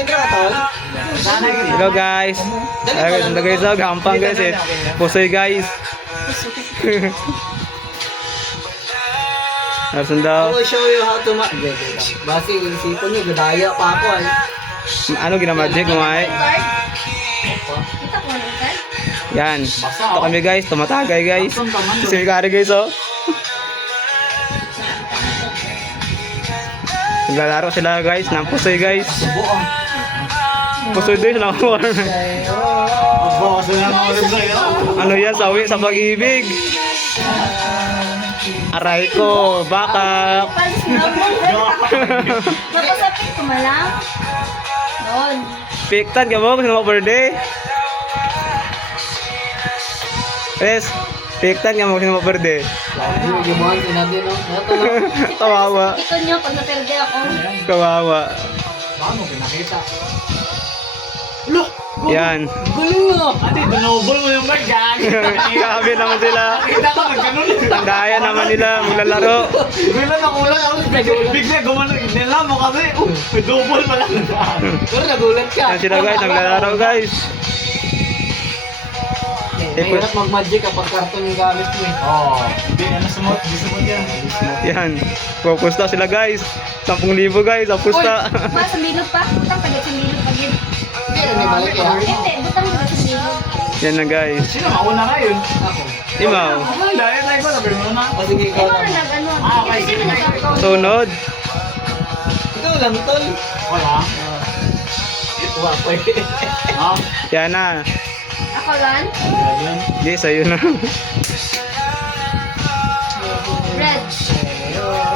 Hello guys. Ay, guys, gampang guys eh. Pusoy guys. Nasaan daw? I will show you how to basi, isipon nyo, gadaya pa ako ay. Ano ginamagic mo ay? Kita ko ng card? Yan. Ito kami guys, tumatagay guys. Simikari guys oh. Naglalaro sila guys ng pusoy guys. Pusoy din sila ko. Ano yan, sawi sa pag-ibig. Aray ko, baka. Napasapit ko malang. Doon. Piktan ka mo, gusto mo birthday? Yes, piktan ka mo, gusto mo birthday? Kawawa. Ito nyo pag naperde ako. Kawawa. Paano pinakita? Yan. Gulo mo! Ate, binobol mo yung bag, gag! Grabe naman sila. Nakita ko, magkanon. Tandaya naman nila, maglalaro. Bigla nakulat ako. Bigla gumano. Nila mo kasi. May double pala. Pero nagulat ka. Yan sila guys, naglalaro guys. Mahirap mag-magic kapag karton yung gamit mo eh. Oo. Hindi, ano sumot? Hindi sumot yan. Yan. Pupusta sila guys. 10,000 guys, apusta. Ma, sa bilog pa. Butang tagat sa bilog pa yun. Hindi, ano may balik ya? Hindi, butang tagat sa bilog. Yan na guys. Sino mauna ngayon? Ako. Imaw. Dahil tayo ko, sabi mo na. O sige, ikaw Ikaw lang. na nag-ano. Okay, sige. Sunod. Ikaw lang, tol. Wala. Tuwa pa eh. Ha? Yan na. Ako lang. Di, sa'yo na. Red.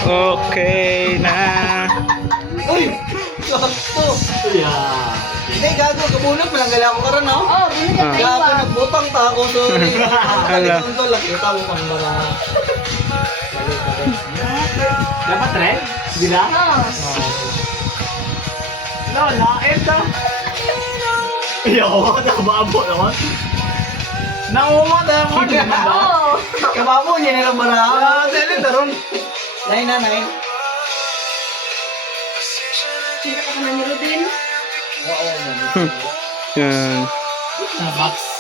Okay na. Uy! Sakto! Yeah. Hindi, gago. Kabunot. Malanggal ako karon, no? Oh, binigyan tayo Gago, pa. nagbutang ta ako. Sorry. Hala. Ang tol, nakita mo pang bara. Dapat red? Hindi na? Oh. No, naet na. Iyo, nakababo naman. Naumot na mo. Oh. Kababo niya nilang bara. Dali, taron. Lain na, lain. Kita ka na ni Rubin. Oo, Yan. Box.